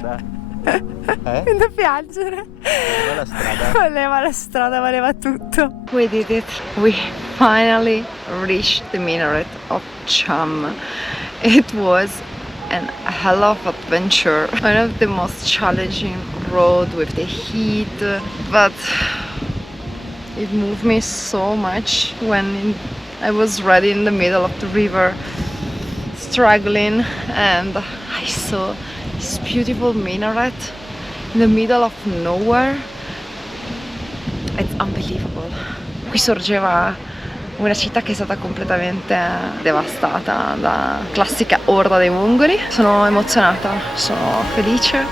strada? Da piangere. Voleva la strada? Voleva la strada, voleva tutto. We did it. We finally reached the minaret of Jam. It was a hell of adventure. One of the most challenging road with the heat, but it moved me so much when I was ready in the middle of the river, struggling, and I saw this beautiful minaret in the middle of nowhere. It's unbelievable. Qui sorgeva una città che è stata completamente devastata da classica orda dei mongoli. Sono emozionata, sono felice,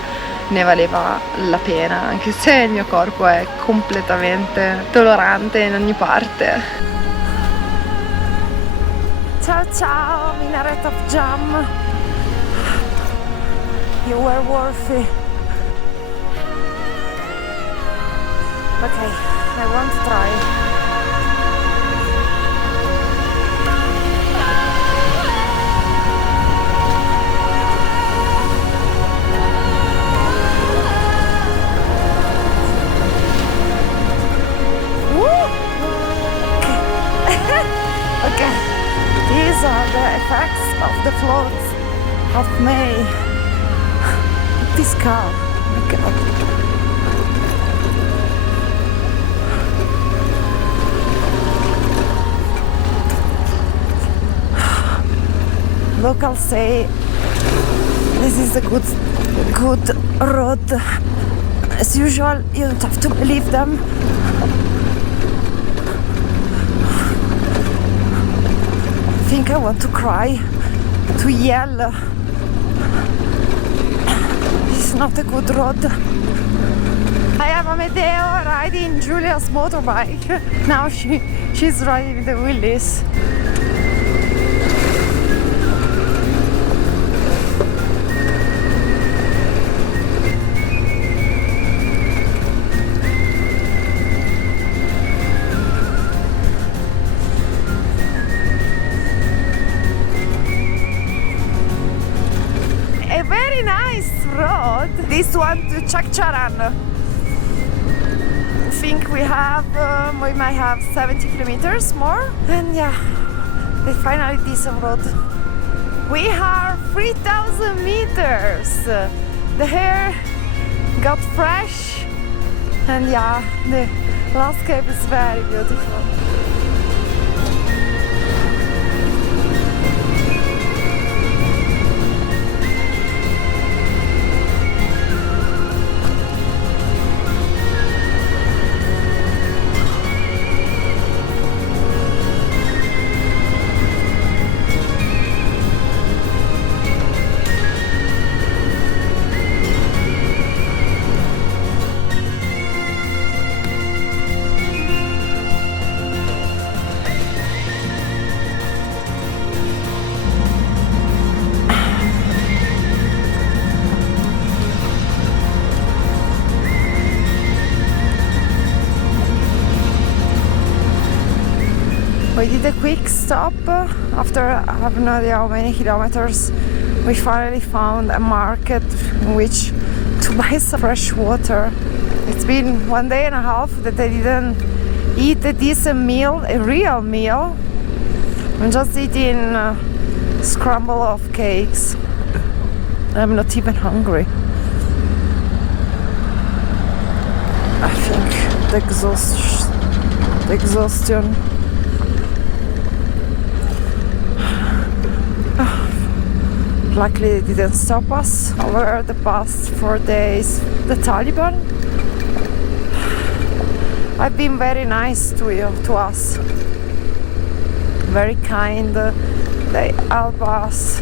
ne valeva la pena, anche se il mio corpo è completamente dolorante in ogni parte. Ciao ciao, Minaret of Jam. You were worthy. Okay, I want to try. Okay, these are the effects of the floods of May. This car, oh my God. Locals say this is a good road. As usual, you don't have to believe them. I think I want to cry, to yell. This is not a good road. I have Amedeo riding Giulia's motorbike. Now she's riding the wheelies. This one to Chaghcharan. I think we might have 70 kilometers more, and yeah, they finally did some road. We are 3,000 meters. The air got fresh, and yeah, the landscape is very beautiful. We did a quick stop. After I have no idea how many kilometers, we finally found a market in which to buy some fresh water. It's been 1.5 days that I didn't eat a decent meal, a real meal. I'm just eating a scramble of cakes. I'm not even hungry. I think the exhaustion. Luckily, they didn't stop us over the past 4 days. The Taliban have been very nice to us, very kind. They help us.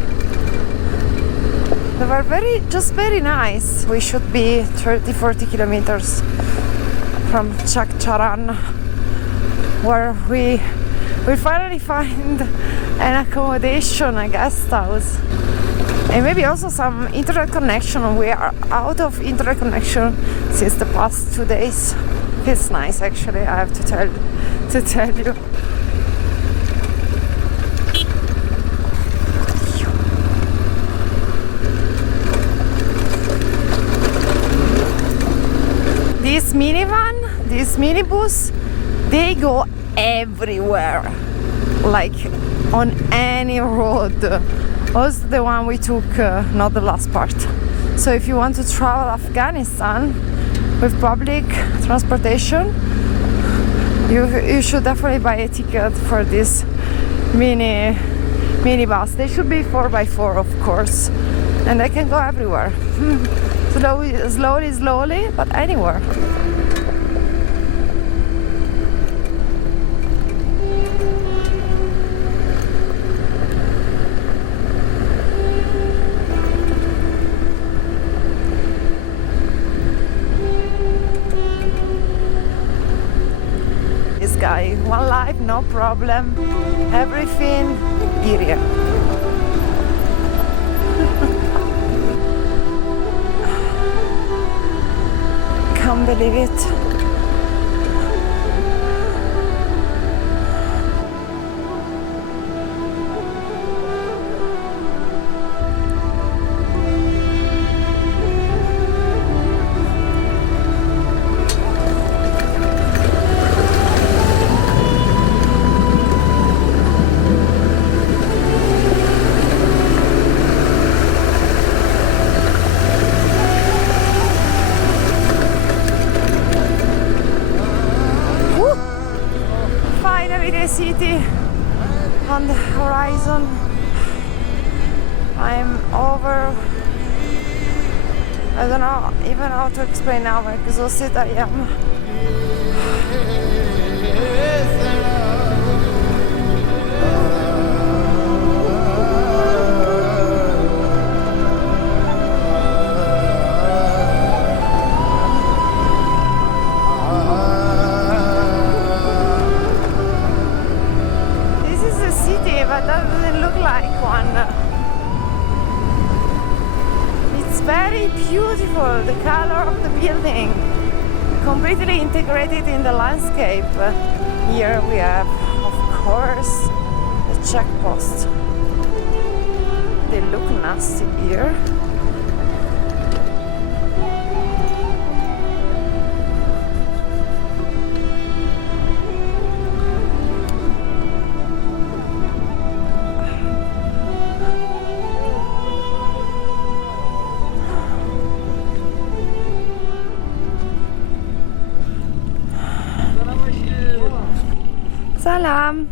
They were very nice. We should be 30-40 kilometers from Chaghcharan, where we finally find an accommodation, a guest house. And maybe also some internet connection. We are out of internet connection since the past 2 days. It's nice, actually, I have to tell you. this minibus, they go everywhere, like on any road. Also the one we took, not the last part. So if you want to travel Afghanistan with public transportation, you should definitely buy a ticket for this mini bus. They should be 4x4, of course, and they can go everywhere. Slowly, but anywhere. This guy, one life, no problem, everything, period. Can't believe it. City on the horizon. I'm over. I don't know even how to explain how exhausted I am. But that doesn't look like one. It's very beautiful, the color of the building, completely integrated in the landscape. Here we have, of course, the checkpost. They look nasty here. Salam.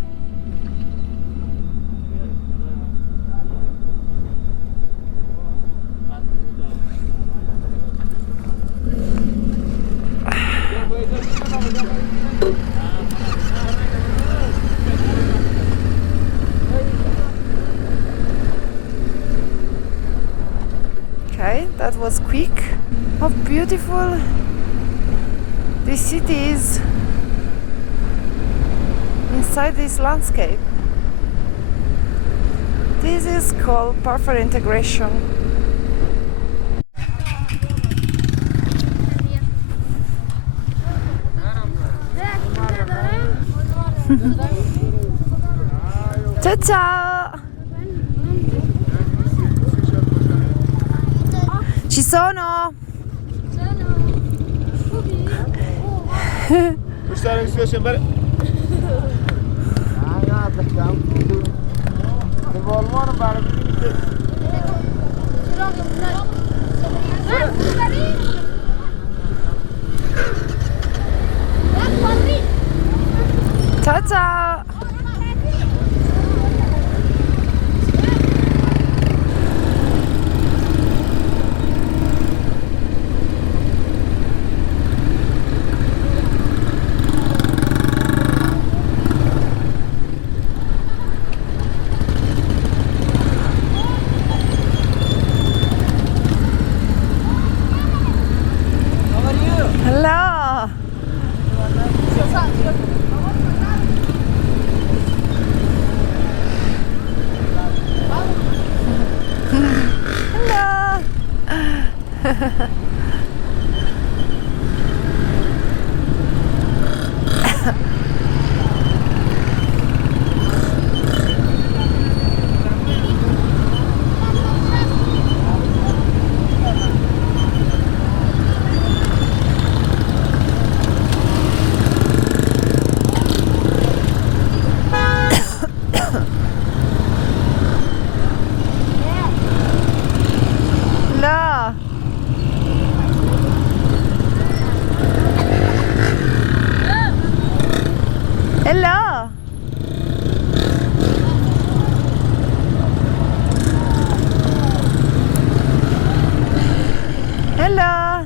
Okay, that was quick. How beautiful this city is inside this landscape. This is called perfect integration. Ciao ciao! Ci sono? Ciao ciao! Hello! Hello! Hello.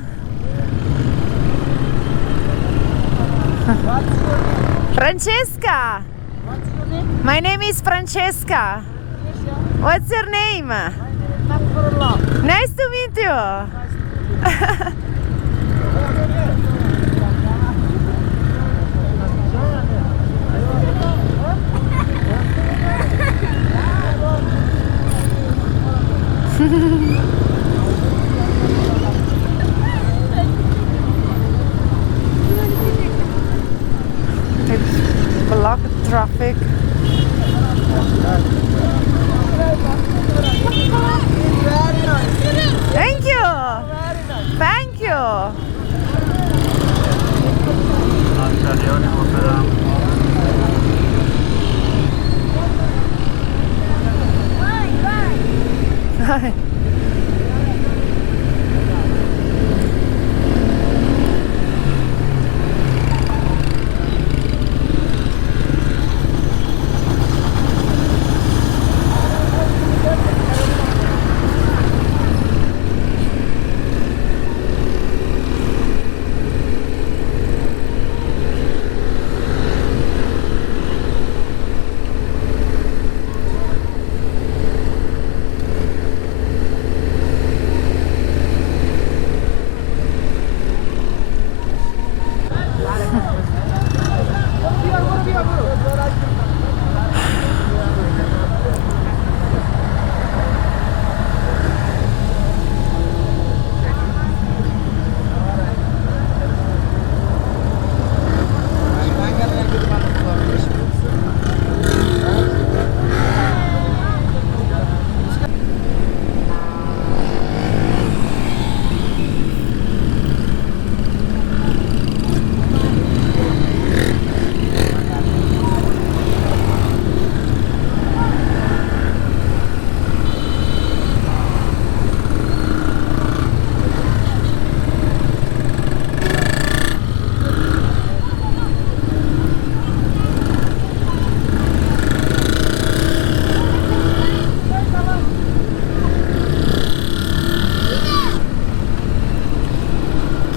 Francesca. What's your name? My name is Francesca. What's your name? Nice to meet you. It's blocked traffic. Thank you. Thank you. Bye.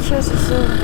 Just so